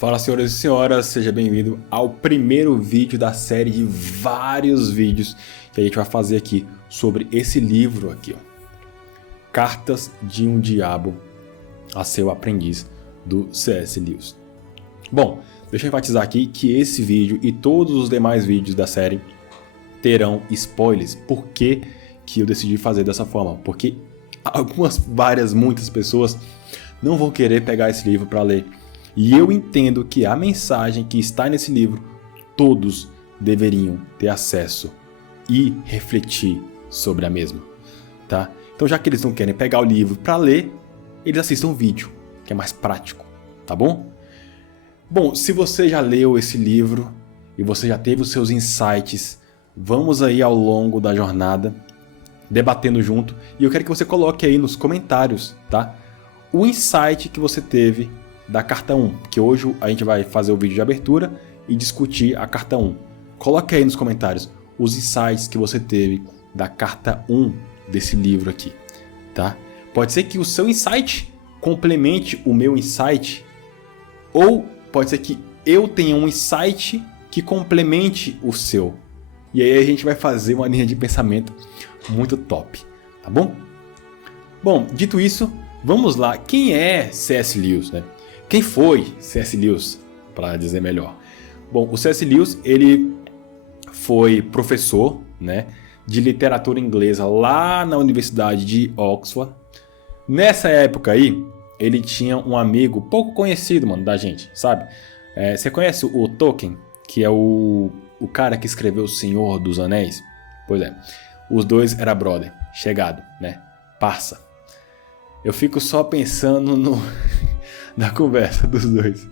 Fala, senhoras e senhoras, seja bem-vindo ao primeiro vídeo da série de vários vídeos que a gente vai fazer aqui sobre esse livro aqui, ó. Cartas de um Diabo a Seu Aprendiz, do C.S. Lewis. Bom, deixa eu enfatizar aqui que esse vídeo e todos os demais vídeos da série terão spoilers. Por que eu decidi fazer dessa forma? Porque muitas pessoas não vão querer pegar esse livro para ler. E eu entendo que a mensagem que está nesse livro, todos deveriam ter acesso e refletir sobre a mesma, tá? Então, já que eles não querem pegar o livro para ler, eles assistam o vídeo, que é mais prático, tá bom? Bom, se você já leu esse livro e você já teve os seus insights, vamos aí ao longo da jornada, debatendo junto, e eu quero que você coloque aí nos comentários, tá? O insight que você teve da carta 1, que hoje a gente vai fazer o vídeo de abertura e discutir a carta 1. Coloque aí nos comentários os insights que você teve da carta 1 desse livro aqui, tá? Pode ser que o seu insight complemente o meu insight, ou pode ser que eu tenha um insight que complemente o seu. E aí a gente vai fazer uma linha de pensamento muito top, tá bom? Bom, dito isso, vamos lá. Quem é C.S. Lewis, né? Quem foi C.S. Lewis, para dizer melhor? Bom, o C.S. Lewis, ele foi professor, né, de literatura inglesa lá na Universidade de Oxford. Nessa época aí, ele tinha um amigo pouco conhecido, mano, da gente, sabe? Você conhece o Tolkien, que é o cara que escreveu O Senhor dos Anéis? Pois é, os dois eram brother, chegado, né, parça. Eu fico só pensando na conversa dos dois.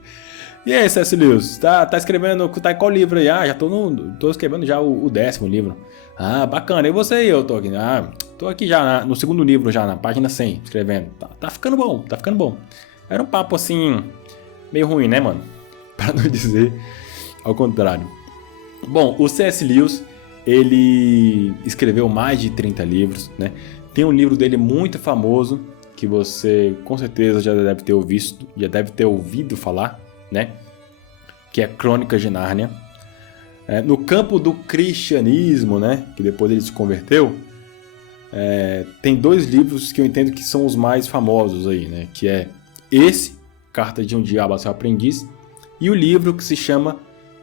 E aí, C.S. Lewis, tá escrevendo, tá em qual livro aí? Ah, já tô escrevendo já o 10º livro. Ah, bacana. E você e eu, Tolkien? Ah, tô aqui já no segundo livro, já na página 100, escrevendo. Tá ficando bom, tá ficando bom. Era um papo assim, meio ruim, né, mano? Pra não dizer ao contrário. Bom, o C.S. Lewis, ele escreveu mais de 30 livros, né? Tem um livro dele muito famoso, que você com certeza já deve ter visto, já deve ter ouvido falar, né? Que é Crônicas de Nárnia. No campo do cristianismo, né? Que depois ele se converteu, tem dois livros que eu entendo que são os mais famosos aí, né? Que é esse, Carta de um Diabo a Seu Aprendiz, e o livro que se chama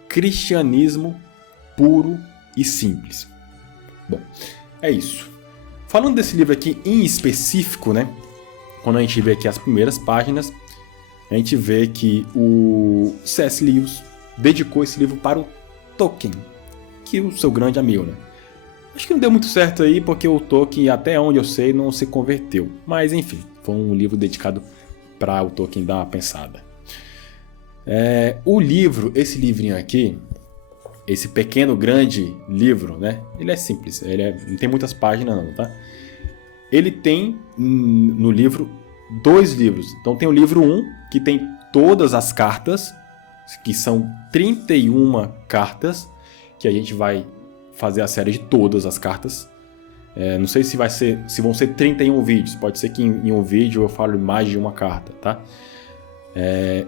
Cristianismo Puro e Simples. Bom, é isso. Falando desse livro aqui em específico, né? Quando a gente vê aqui as primeiras páginas, a gente vê que o C.S. Lewis dedicou esse livro para o Tolkien, que é o seu grande amigo, né? Acho que não deu muito certo aí, porque o Tolkien, até onde eu sei, não se converteu. Mas enfim, foi um livro dedicado para o Tolkien dar uma pensada. O livro, esse livrinho aqui, esse pequeno, grande livro, né? Ele é simples, não tem muitas páginas não, tá? Ele tem no livro 2 livros. Então tem o livro 1, que tem todas as cartas, que são 31 cartas, que a gente vai fazer a série de todas as cartas. Não sei se vão ser 31 vídeos, pode ser que em um vídeo eu fale mais de uma carta, tá?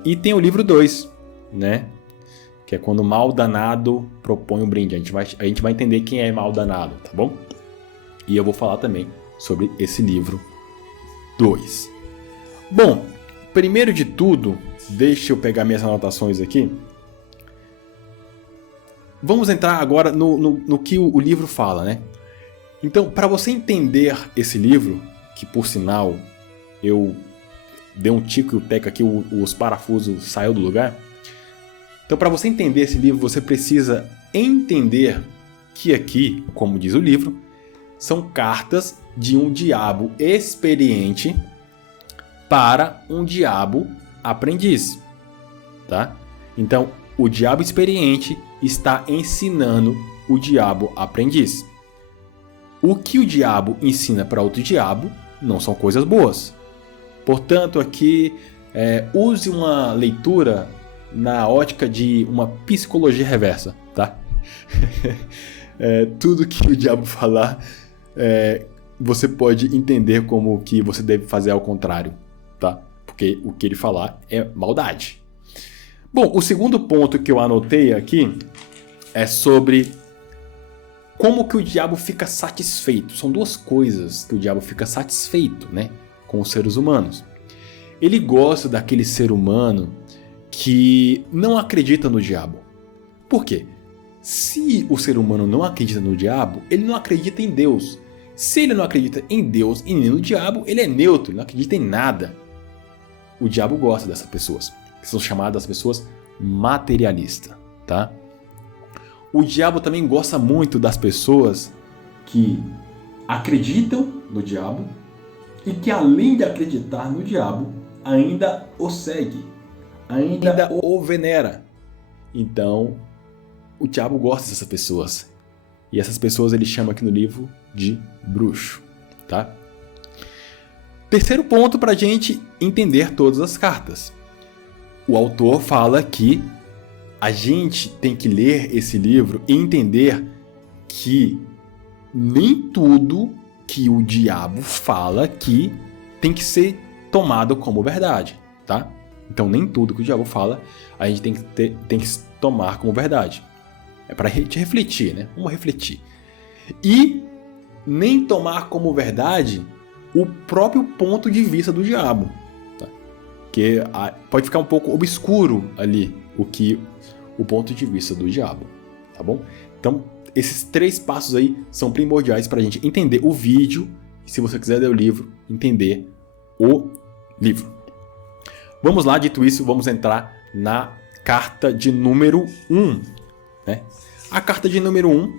E tem o livro 2, né? Que é quando o mal danado propõe um brinde. A gente vai entender quem é mal danado, tá bom? E eu vou falar também sobre esse livro 2. Bom, primeiro de tudo, deixa eu pegar minhas anotações aqui. Vamos entrar agora no que o livro fala, né? Então, para você entender esse livro, que por sinal eu dei um tico e o teco aqui, os parafusos saiu do lugar. Então, para você entender esse livro, você precisa entender que aqui, como diz o livro, são cartas de um diabo experiente para um diabo aprendiz, tá? Então, o diabo experiente está ensinando o diabo aprendiz. O que o diabo ensina para outro diabo não são coisas boas. Portanto, aqui, use uma leitura na ótica de uma psicologia reversa, tá? Tudo que o diabo falar, você pode entender como que você deve fazer ao contrário, tá? Porque o que ele falar é maldade. Bom, o segundo ponto que eu anotei aqui é sobre como que o diabo fica satisfeito. São duas coisas que o diabo fica satisfeito, né, com os seres humanos. Ele gosta daquele ser humano que não acredita no diabo. Por quê? Se o ser humano não acredita no diabo, ele não acredita em Deus. Se ele não acredita em Deus e nem no diabo, ele é neutro, ele não acredita em nada. O diabo gosta dessas pessoas, que são chamadas pessoas materialistas, tá? O diabo também gosta muito das pessoas que acreditam no diabo e que, além de acreditar no diabo, ainda o segue, ainda o venera. Então, o diabo gosta dessas pessoas. E essas pessoas ele chama aqui no livro de bruxo, tá? Terceiro ponto para a gente entender todas as cartas. O autor fala que a gente tem que ler esse livro e entender que nem tudo que o diabo fala aqui tem que ser tomado como verdade, tá? Então nem tudo que o diabo fala a gente tem que tomar como verdade. É para gente refletir, né? Vamos refletir. E nem tomar como verdade o próprio ponto de vista do diabo, tá? Que pode ficar um pouco obscuro ali o ponto de vista do diabo, tá bom? Então, esses 3 passos aí são primordiais para a gente entender o vídeo e, se você quiser ler o livro, entender o livro. Vamos lá, dito isso, vamos entrar na carta de número 1, né? A carta de número 1,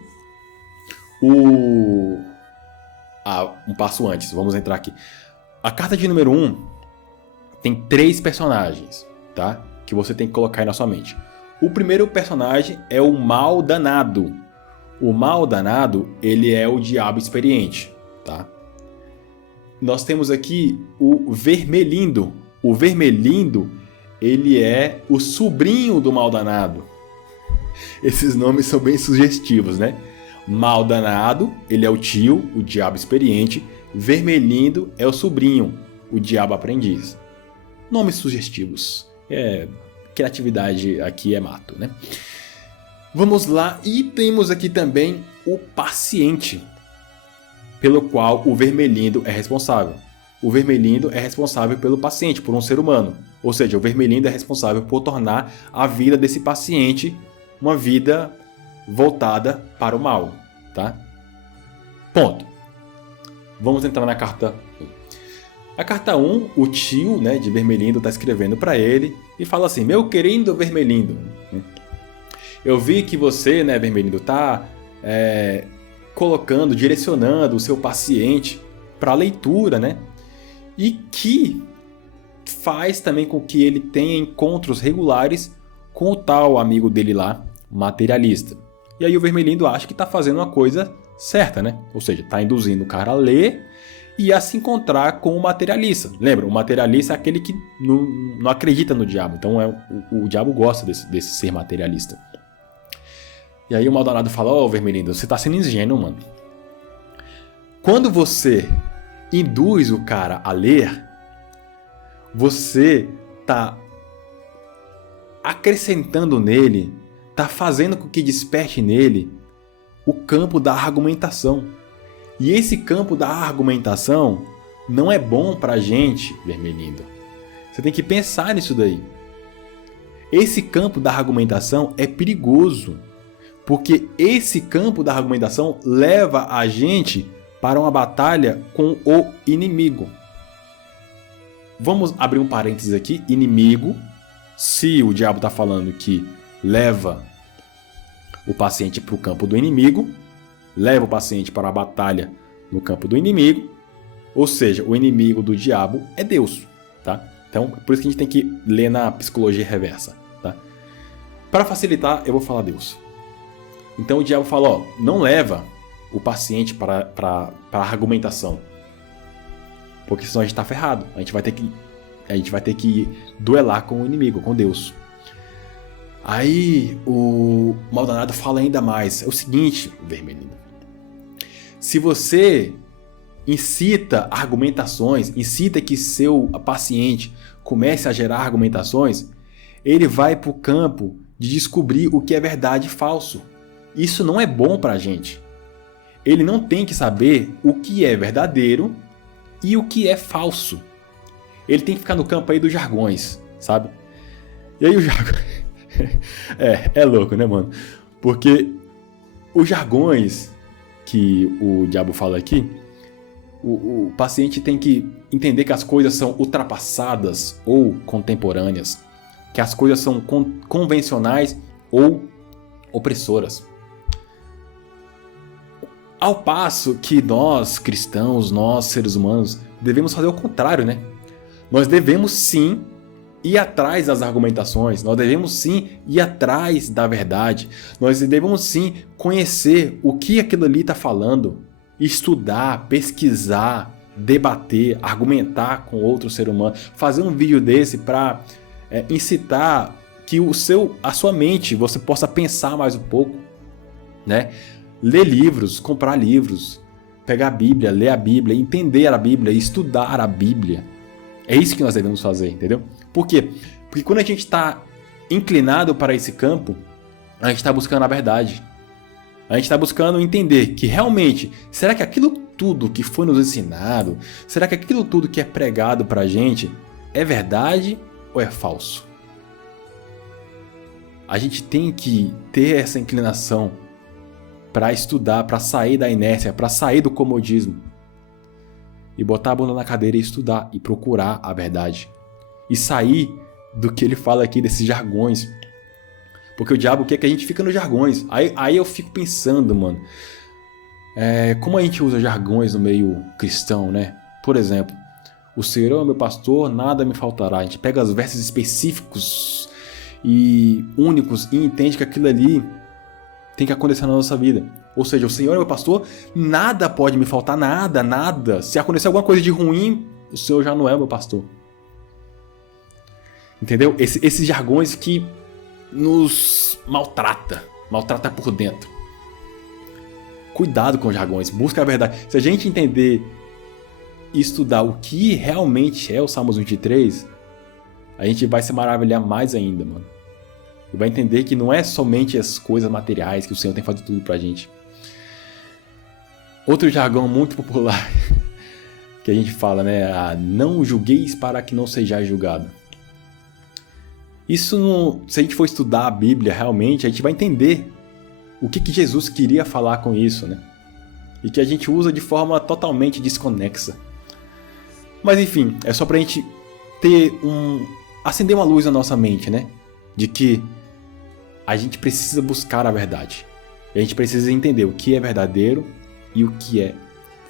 um passo antes, vamos entrar aqui. A carta de número 1 tem 3 personagens, tá? Que você tem que colocar aí na sua mente. O primeiro personagem é o Mal Danado. O Mal Danado, ele é o diabo experiente, tá? Nós temos aqui o Vermelindo. O Vermelindo, ele é o sobrinho do Mal Danado. Esses nomes são bem sugestivos, né? Mal Danado, ele é o tio, o diabo experiente. Vermelindo é o sobrinho, o diabo aprendiz. Nomes sugestivos. Criatividade aqui é mato, né? Vamos lá, e temos aqui também o paciente, pelo qual o Vermelindo é responsável. O Vermelindo é responsável pelo paciente, por um ser humano. Ou seja, o Vermelindo é responsável por tornar a vida desse paciente uma vida voltada para o mal, tá? Ponto. Vamos entrar na carta 1. A carta 1, o tio, né, de Vermelindo está escrevendo para ele e fala assim: meu querido Vermelindo, eu vi que você, né, Vermelindo, está direcionando o seu paciente para a leitura, né? E que faz também com que ele tenha encontros regulares com o tal amigo dele lá, materialista. E aí o Vermelindo acha que está fazendo uma coisa certa, né? Ou seja, está induzindo o cara a ler e a se encontrar com o materialista. Lembra, o materialista é aquele que não acredita no diabo. Então o diabo gosta desse ser materialista. E aí o Maldonado fala: ó, Vermelindo, você está sendo ingênuo, mano. Quando você induz o cara a ler, você está acrescentando nele, está fazendo com que desperte nele o campo da argumentação. E esse campo da argumentação não é bom pra gente, Vermelindo. Você tem que pensar nisso daí. Esse campo da argumentação é perigoso, porque esse campo da argumentação leva a gente para uma batalha com o inimigo. Vamos abrir um parênteses aqui. Inimigo, se o diabo está falando que leva o paciente para o campo do inimigo, leva o paciente para a batalha no campo do inimigo, ou seja, o inimigo do diabo é Deus, tá? Então, por isso que a gente tem que ler na psicologia reversa, tá? Para facilitar, eu vou falar Deus. Então o diabo fala: ó, não leva o paciente para a argumentação, porque senão a gente está ferrado. A gente vai ter que duelar com o inimigo, com Deus. Aí o Maldonado fala ainda mais. É o seguinte, Vermelino. Se você incita argumentações, incita que seu paciente comece a gerar argumentações, ele vai para o campo de descobrir o que é verdade e falso. Isso não é bom para a gente. Ele não tem que saber o que é verdadeiro e o que é falso. Ele tem que ficar no campo aí dos jargões, sabe? E aí o jargão... é louco, né, mano? Porque os jargões que o diabo fala aqui, o paciente tem que entender que as coisas são ultrapassadas ou contemporâneas, que as coisas são convencionais ou opressoras. Ao passo que nós, cristãos, nós, seres humanos, devemos fazer o contrário, né? Nós devemos sim ir atrás das argumentações, nós devemos sim ir atrás da verdade, nós devemos sim conhecer o que aquilo ali está falando, estudar, pesquisar, debater, argumentar com outro ser humano, fazer um vídeo desse para incitar que a sua mente, você possa pensar mais um pouco, né? Ler livros, comprar livros, pegar a Bíblia, ler a Bíblia, entender a Bíblia, estudar a Bíblia. É isso que nós devemos fazer, entendeu? Por quê? Porque quando a gente está inclinado para esse campo, a gente está buscando a verdade. A gente está buscando entender que realmente, será que aquilo tudo que foi nos ensinado, será que aquilo tudo que é pregado para a gente é verdade ou é falso? A gente tem que ter essa inclinação para estudar, para sair da inércia, para sair do comodismo. E botar a bunda na cadeira e estudar, e procurar a verdade. E sair do que ele fala aqui, desses jargões. Porque o diabo quer que a gente fique nos jargões. Aí eu fico pensando, mano, como a gente usa jargões no meio cristão, né? Por exemplo, o Senhor é meu pastor, nada me faltará. A gente pega os versos específicos e únicos e entende que aquilo ali tem que acontecer na nossa vida. Ou seja, o Senhor é meu pastor, nada pode me faltar, nada. Se acontecer alguma coisa de ruim, o Senhor já não é o meu pastor. Entendeu? Esses jargões que nos maltrata por dentro. Cuidado com os jargões, busca a verdade. Se a gente entender e estudar o que realmente é o Salmos 23, a gente vai se maravilhar mais ainda, mano. E vai entender que não é somente as coisas materiais que o Senhor tem feito tudo pra gente. Outro jargão muito popular que a gente fala, né? Não julgueis para que não sejais julgado. Isso, se a gente for estudar a Bíblia realmente, a gente vai entender o que Jesus queria falar com isso, né? E que a gente usa de forma totalmente desconexa. Mas enfim, é só pra gente acender uma luz na nossa mente, né? De que a gente precisa buscar a verdade. E a gente precisa entender o que é verdadeiro e o que é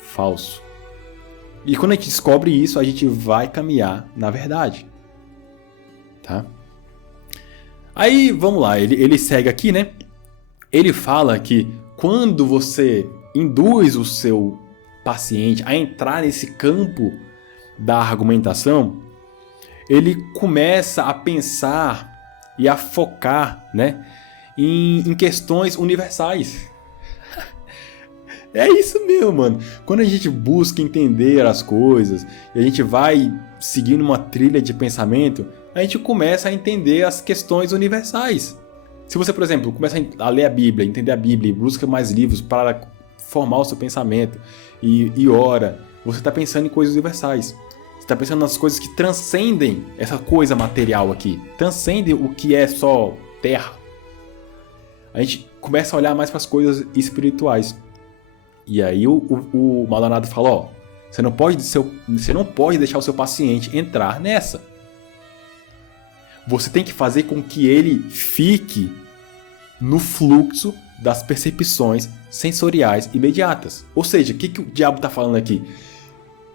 falso. E quando a gente descobre isso, a gente vai caminhar na verdade. Tá? Aí, vamos lá, ele segue aqui, né? Ele fala que quando você induz o seu paciente a entrar nesse campo da argumentação, ele começa a pensar e a focar, né, em questões universais. É isso mesmo, mano. Quando a gente busca entender as coisas e a gente vai seguindo uma trilha de pensamento, a gente começa a entender as questões universais. Se você, por exemplo, começa a ler a Bíblia, entender a Bíblia, busca mais livros para formar o seu pensamento e ora, você está pensando em coisas universais. Você está pensando nas coisas que transcendem essa coisa material aqui. Transcendem o que é só terra. A gente começa a olhar mais para as coisas espirituais. E aí o Maldonado fala, ó, você não pode deixar o seu paciente entrar nessa. Você tem que fazer com que ele fique no fluxo das percepções sensoriais imediatas. Ou seja, o que o diabo está falando aqui?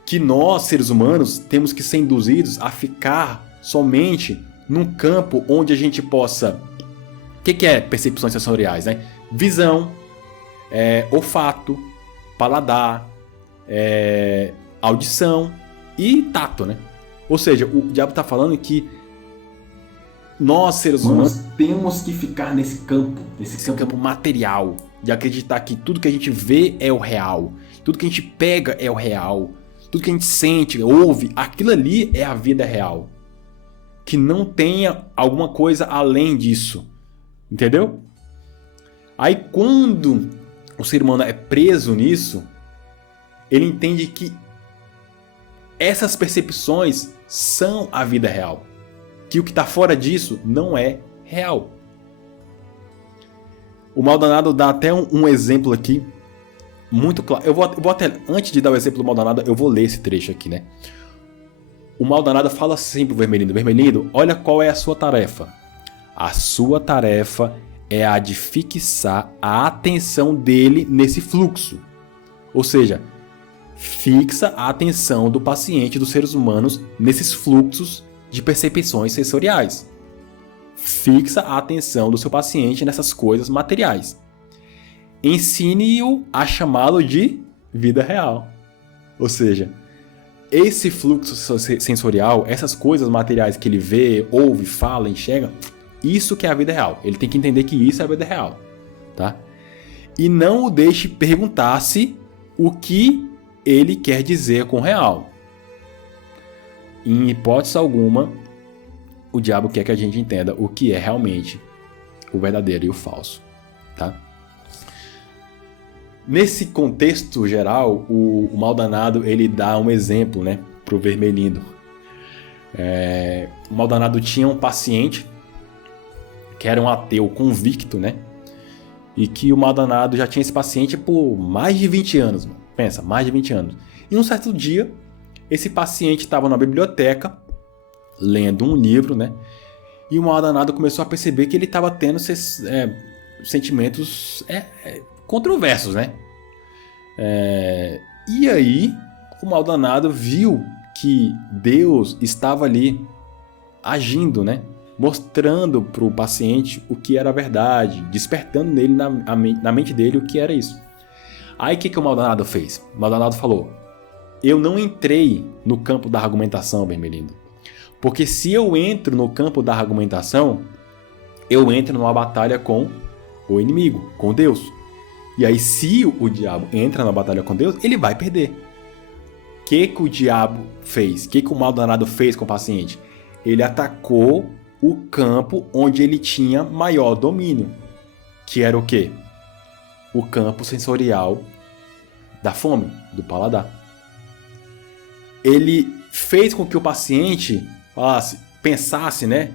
Que nós, seres humanos, temos que ser induzidos a ficar somente num campo onde a gente possa... O que é percepções sensoriais, né? Visão, olfato, paladar, audição e tato, né? Ou seja, o diabo está falando que nós, seres humanos, temos que ficar nesse campo material, de acreditar que tudo que a gente vê é o real, tudo que a gente pega é o real, tudo que a gente sente, ouve, aquilo ali é a vida real. que não tenha alguma coisa além disso. Entendeu? Aí quando o ser humano é preso nisso, ele entende que essas percepções são a vida real. Que o que está fora disso não é real. O Maldanado dá até um exemplo aqui muito claro. Eu vou até, antes de dar o exemplo do Maldanado, eu vou ler esse trecho aqui, né? O Maldanado fala assim pro Vermelhinho: Vermelhinho, olha qual é a sua tarefa. A sua tarefa é a de fixar a atenção dele nesse fluxo. Ou seja, fixa a atenção do paciente, dos seres humanos, nesses fluxos de percepções sensoriais. Fixa a atenção do seu paciente nessas coisas materiais. Ensine-o a chamá-lo de vida real. Ou seja, esse fluxo sensorial, essas coisas materiais que ele vê, ouve, fala, enxerga, isso que é a vida real. Ele tem que entender que isso é a vida real. Tá? E não o deixe perguntar-se o que ele quer dizer com real. Em hipótese alguma, o diabo quer que a gente entenda o que é realmente o verdadeiro e o falso. Tá? Nesse contexto geral, o Maldanado ele dá um exemplo, né, para o Vermelhinho. O Maldanado tinha um paciente que era um ateu convicto, né? E que o Maldanado já tinha esse paciente por mais de 20 anos. Mano. Pensa, mais de 20 anos. E um certo dia, esse paciente estava na biblioteca, lendo um livro, né? E o Maldanado começou a perceber que ele estava tendo sentimentos controversos, né? E aí, o Maldanado viu que Deus estava ali agindo, né? Mostrando para o paciente o que era a verdade, despertando nele, na mente dele, o que era isso. Aí o que o Maldanado fez? O Maldanado falou: eu não entrei no campo da argumentação, Vermelhinho. Porque se eu entro no campo da argumentação, eu entro numa batalha com o inimigo, com Deus. E aí se o diabo entra na batalha com Deus, ele vai perder. O que o diabo fez? O que o Maldanado fez com o paciente? Ele atacou o campo onde ele tinha maior domínio. Que era o quê? O campo sensorial da fome, do paladar. Ele fez com que o paciente pensasse, né?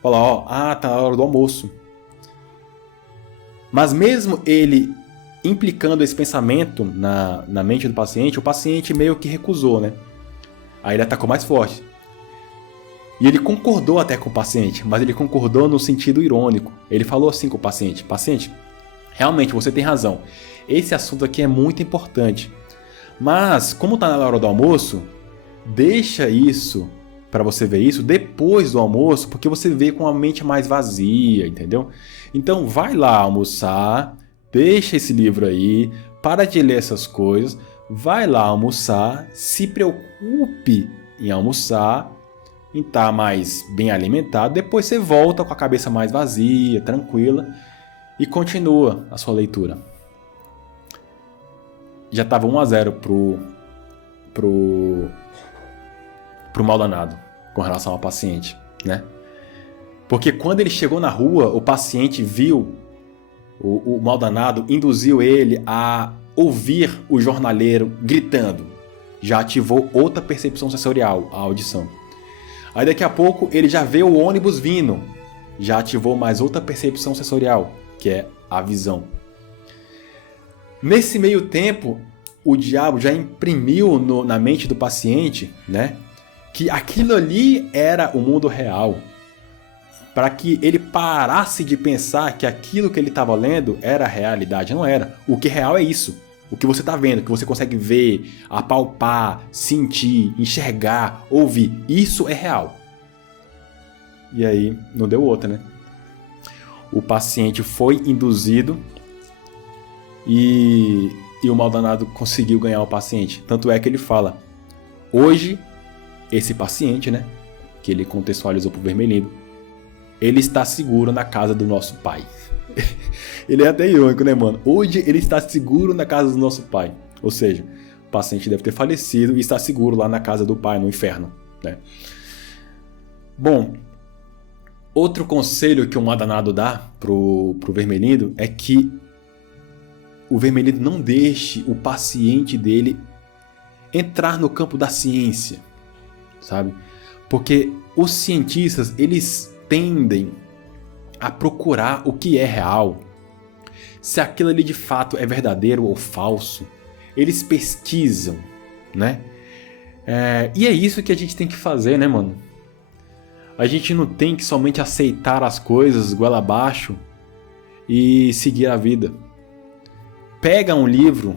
Falar, tá na hora do almoço. Mas mesmo ele implicando esse pensamento na mente do paciente, o paciente meio que recusou, né? Aí ele atacou mais forte. E ele concordou até com o paciente, mas ele concordou no sentido irônico. Ele falou assim com o paciente: paciente, realmente você tem razão. Esse assunto aqui é muito importante. Mas, como está na hora do almoço, deixa isso para você ver isso depois do almoço, porque você vê com a mente mais vazia, entendeu? Então vai lá almoçar, deixa esse livro aí, para de ler essas coisas, vai lá almoçar, se preocupe em almoçar, em estar mais bem alimentado, depois você volta com a cabeça mais vazia, tranquila, e continua a sua leitura. Já estava 1-0 pro Maldanado com relação ao paciente, né? Porque quando ele chegou na rua, o paciente viu, o Maldanado induziu ele a ouvir o jornaleiro gritando. Já ativou outra percepção sensorial, a audição. Aí daqui a pouco ele já vê o ônibus vindo. Já ativou mais outra percepção sensorial, que é a visão. Nesse meio tempo, o diabo já imprimiu na mente do paciente, né, que aquilo ali era o mundo real. Para que ele parasse de pensar que aquilo que ele estava lendo era a realidade. Não era. O que é real é isso. O que você está vendo, que você consegue ver, apalpar, sentir, enxergar, ouvir. Isso é real. E aí, não deu outra, né? O paciente foi induzido e o Maldanado conseguiu ganhar o paciente. Tanto é que ele fala: hoje, esse paciente, né, que ele contextualizou pro Vermelhinho, ele está seguro na casa do nosso pai. Ele é até irônico, né, mano? Hoje ele está seguro na casa do nosso pai. Ou seja, o paciente deve ter falecido e está seguro lá na casa do pai, no inferno, né? Bom, Outro conselho que o Maldonado dá pro Vermelhido é que o Vermelhido não deixe o paciente dele entrar no campo da ciência, sabe? Porque os cientistas, eles tendem a procurar o que é real, se aquilo ali de fato é verdadeiro ou falso. Eles pesquisam, né? E é isso que a gente tem que fazer, né, mano? A gente não tem que somente aceitar as coisas goela abaixo e seguir a vida. Pega um livro,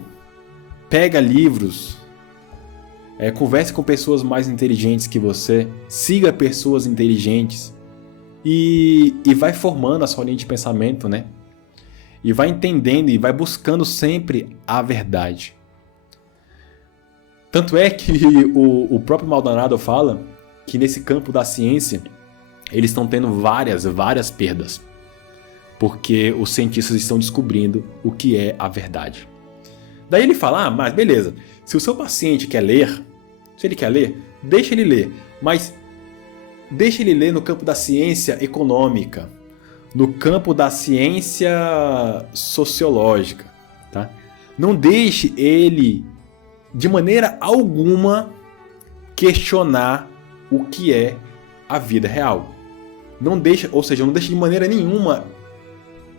pega livros, converse com pessoas mais inteligentes que você, siga pessoas inteligentes e vai formando a sua linha de pensamento, né? E vai entendendo e vai buscando sempre a verdade. Tanto é que o próprio Maldonado fala que nesse campo da ciência eles estão tendo várias perdas, porque os cientistas estão descobrindo o que é a verdade. Daí ele fala, mas beleza, se o seu paciente quer ler, se ele quer ler, deixa ele ler, mas deixa ele ler no campo da ciência econômica, no campo da ciência sociológica, tá? Não deixe ele, de maneira alguma, questionar o que é a vida real. Não deixa de maneira nenhuma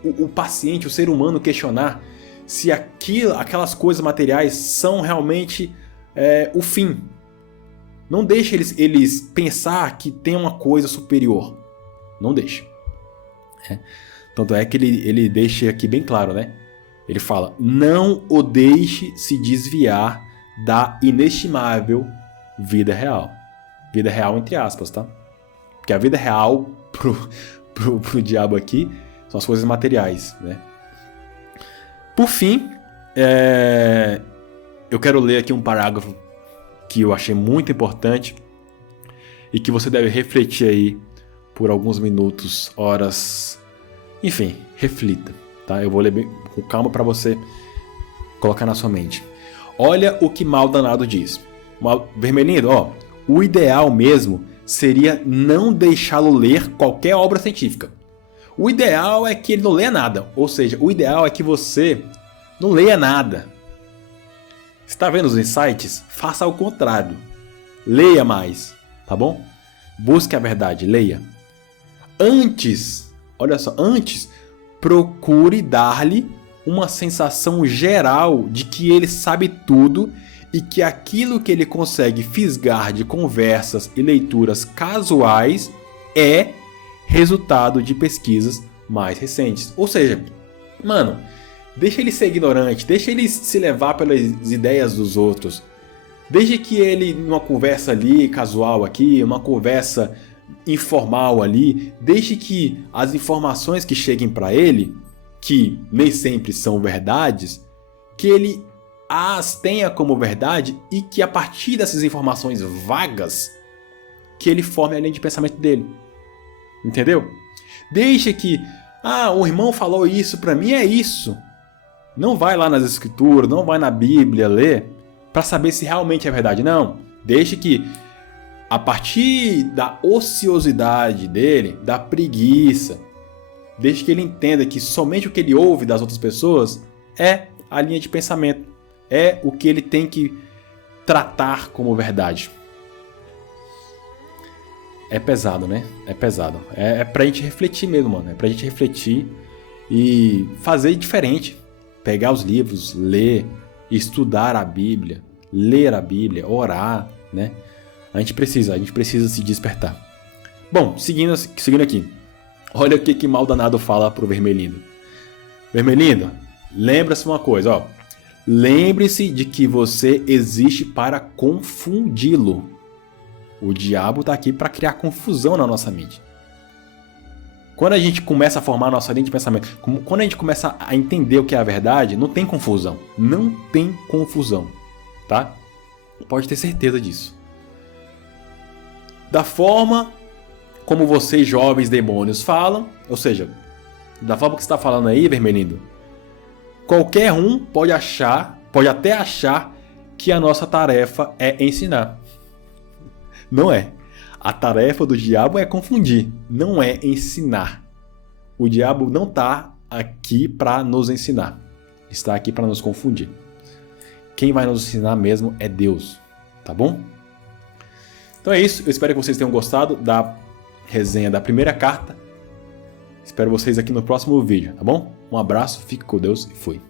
o paciente, o ser humano, questionar se aquelas coisas materiais são realmente o fim. Não deixe eles pensar que tem uma coisa superior. Não deixe. Tanto é que ele deixa aqui bem claro, né? Ele fala, não o deixe se desviar da inestimável vida real. Vida real entre aspas, tá? Porque a vida real pro diabo aqui são as coisas materiais, né? Por fim, eu quero ler aqui um parágrafo que eu achei muito importante e que você deve refletir aí por alguns minutos, horas, enfim, reflita, tá? Eu vou ler bem, com calma para você colocar na sua mente. Olha o que Maldonado diz. Vermelhindo, o ideal mesmo seria não deixá-lo ler qualquer obra científica. O ideal é que ele não leia nada. Ou seja, o ideal é que você não leia nada. Está vendo os insights? Faça ao contrário. Leia mais, tá bom? Busque a verdade, leia. Antes, olha só, procure dar-lhe uma sensação geral de que ele sabe tudo e que aquilo que ele consegue fisgar de conversas e leituras casuais é resultado de pesquisas mais recentes. Ou seja, mano, deixa ele ser ignorante, deixa ele se levar pelas ideias dos outros. Deixa que ele, numa conversa ali, casual aqui, uma conversa informal ali, deixe que as informações que cheguem para ele, que nem sempre são verdades, que ele as tenha como verdade e que a partir dessas informações vagas, que ele forme a linha de pensamento dele. Entendeu? Deixa que, o irmão falou isso, para mim é isso. Não vai lá nas escrituras, não vai na Bíblia ler para saber se realmente é verdade. Não, deixa que a partir da ociosidade dele, da preguiça, deixa que ele entenda que somente o que ele ouve das outras pessoas é a linha de pensamento. É o que ele tem que tratar como verdade. É pesado, né? É pesado. É pra gente refletir mesmo, mano. É pra gente refletir e fazer diferente. Pegar os livros, ler, estudar a Bíblia, ler a Bíblia, orar, né? A gente precisa se despertar. Bom, seguindo aqui. Olha o que Maldonado fala pro Vermelhindo. Vermelhindo, lembra-se uma coisa, Lembre-se de que você existe para confundi-lo. O diabo está aqui para criar confusão na nossa mente. Quando a gente começa a formar a nossa linha de pensamento, quando a gente começa a entender o que é a verdade, não tem confusão. Não tem confusão, tá? Pode ter certeza disso. Da forma como vocês jovens demônios falam, ou seja, da forma que você está falando aí, Vermelhindo, qualquer um pode até achar que a nossa tarefa é ensinar. Não é. A tarefa do diabo é confundir, não é ensinar. O diabo não está aqui para nos ensinar, está aqui para nos confundir. Quem vai nos ensinar mesmo é Deus, tá bom? Então é isso, eu espero que vocês tenham gostado da resenha da primeira carta. Espero vocês aqui no próximo vídeo, tá bom? Um abraço, fique com Deus e fui.